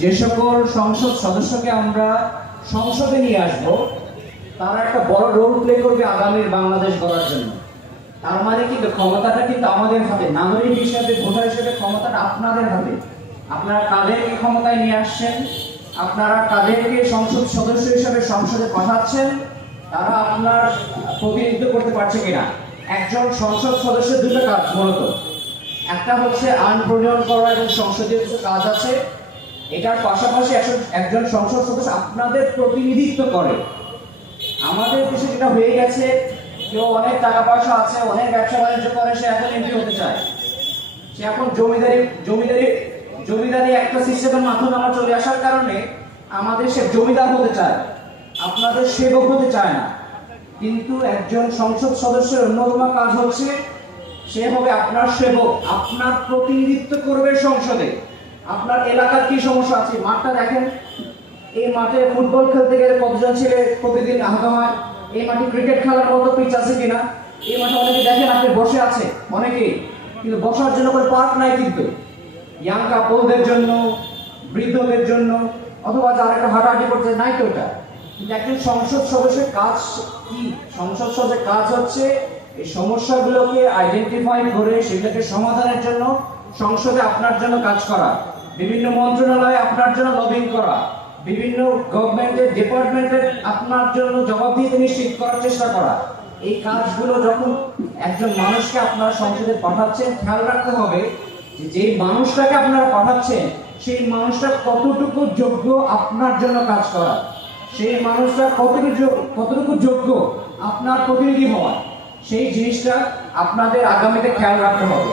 যে সকল সংসদ সদস্যকে আমরা সংসদে নিয়ে আসব, তারা একটা বড় রোল প্লে করবে আগামীর বাংলাদেশ গড়ার জন্য। তার মানে কিন্তু ক্ষমতাটা কিন্তু আমাদের হাতে, নাগরিক হিসেবে, ভোটার হিসেবে ক্ষমতাটা আপনাদের হাতে। আপনারা কাদেরকে ক্ষমতায় নিয়ে আসছেন, আপনারা কাদেরকে সংসদ সদস্য হিসেবে সংসদে পাঠাচ্ছেন, তারা আপনার প্রতিনিধিত্ব করতে পারছে কিনা। একজন সংসদ সদস্যের দুটো কাজ মূলত, একটা হচ্ছে আইন প্রণয়ন করা এবং সংসদীয় কিছু কাজ আছে, এটার পাশাপাশি একজন সংসদ সদস্য আপনাদের প্রতিনিধিত্ব করে। আমাদের দেশে যেটা হয়ে গেছে, কেউ অনেক টাকা পয়সা আছে, অনেক ব্যবসা বাণিজ্য করে, সে এখন এমপি হতে চায়, সে এখন জমিদারি একটা সিস্টেমের মাধ্যমে আমরা চলে আসার কারণে আমাদের সে জমিদার হতে চায়, আপনাদের সেবক হতে চায় না। কিন্তু একজন সংসদ সদস্যের অন্যতম কাজ হচ্ছে সে হবে আপনার সেবক, আপনার প্রতিনিধিত্ব করবে সংসদে। আপনার এলাকার কি সমস্যা আছে, মাঠটা দেখেন, এই মাঠে ফুটবল খেলতে গেলে কতজন ছেলে প্রতিদিন আহত হয়, এই মাঠে ক্রিকেট খেলার মতো পিচ আছে কিনা, এই মাঠে অনেকে দেখেন আপনি বসে আছে অনেকেই, কিন্তু বসার জন্য কোনো পার্ক নাই, কিন্তু ইয়াং কাপলদের জন্য, বৃদ্ধদের জন্য, অথবা যারা একটা হাঁটাহাঁটি করতে নাই তো ওটা। কিন্তু একজন সংসদ সদস্যের কাজ কি? সংসদ সদস্যের কাজ হচ্ছে এই সমস্যাগুলোকে আইডেন্টিফাই করে সেগুলোকে সমাধানের জন্য সংসদে আপনার জন্য কাজ করা, বিভিন্ন মন্ত্রণালয়ে আপনার জন্য লবিং করা, বিভিন্ন গভর্নমেন্টের ডিপার্টমেন্টের আপনার জন্য জবাবদিহিতা নিশ্চিত করার চেষ্টা করা। এই কাজগুলো যখন একজন মানুষকে আপনারা সংসদে পাঠাচ্ছেন, খেয়াল রাখতে হবে যে যেই মানুষটাকে আপনারা পাঠাচ্ছেন সেই মানুষটা কতটুকু যোগ্য আপনার জন্য কাজ করা, সেই মানুষটা কতটুকু যোগ্য আপনার প্রতিনিধি হওয়া, সেই জিনিসটা আপনাদের আগামীতে খেয়াল রাখতে হবে।